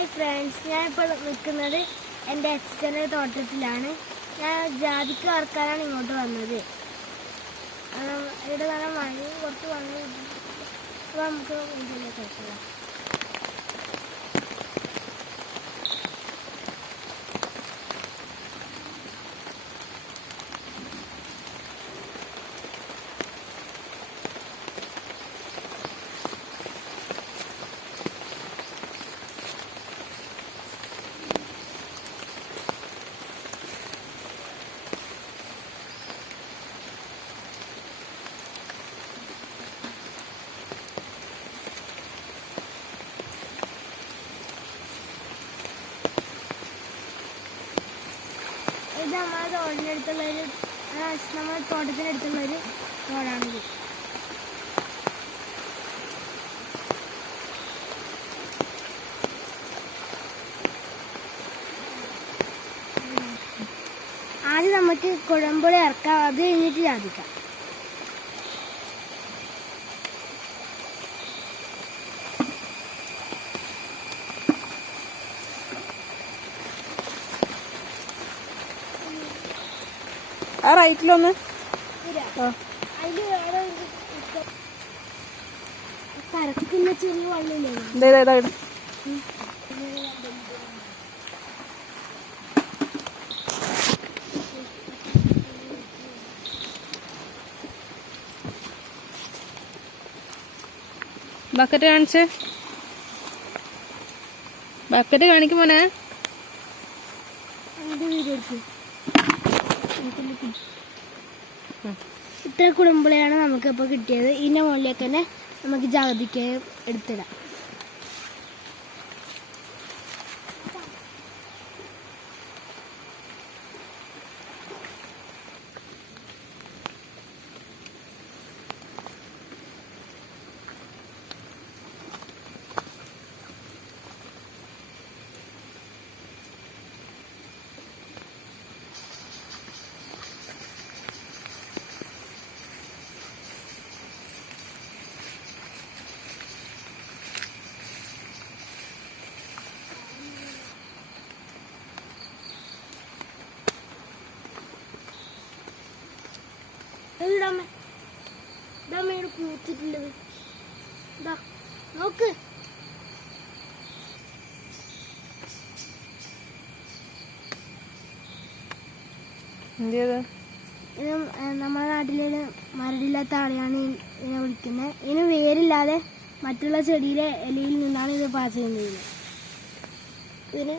Hi friends ഞാൻ ഇപ്പോൾ നിൽക്കുന്നത് എന്റെ അച്ഛന്റെ തോട്ടത്തിലാണ്. ഞാൻ ജാതിക്ക് വറക്കാനാണ് ഇങ്ങോട്ട് വന്നത്. ഇവിടെ നല്ല മഴയും കുറച്ച് വന്നു അപ്പോൾ നമുക്ക് ഇതിലേക്ക് കഴിക്കാം ഇത് നമ്മുടെ തോടിന്റെ നമ്മൾ ആ, നമ്മുടെ തോടാണിത് ആദ്യം നമുക്ക് കുഴമ്പുളി ഇറക്കാം. അത് കഴിഞ്ഞിട്ട് ജാതിക്കാം ആ റൈറ്റിലൊന്ന് ആ. അതിൽ വേറെ കറക്കുന്ന ചെറിയ വള്ളില്ലേ ഇതാ ഇതാ, ഇട്. ബക്കറ്റ് കാണിച്ച് ബക്കറ്റ് കാണിക്കുമോനെ വീഡിയോ. ഇത്ര കുടുംബളെയാണ് നമുക്ക് ഇപ്പോൾ കിട്ടിയത് ഇതിന്റെ മുകളിലേക്ക് തന്നെ നമുക്ക് ജാതിക്ക എടുത്തിടാം. ഇവിടെ പൂത്തിട്ടുള്ളത് ഇതാ നോക്ക് നമ്മുടെ നാട്ടിലെ മരടില്ലാത്ത ആളെയാണ് ഇതിനെ വിളിക്കുന്നത് ഇതിന് വേരില്ലാതെ മറ്റുള്ള ചെടിയിലെ ഇലയിൽ നിന്നാണ് ഇത് പാചകം ചെയ്യുന്നത്. ഇതിന്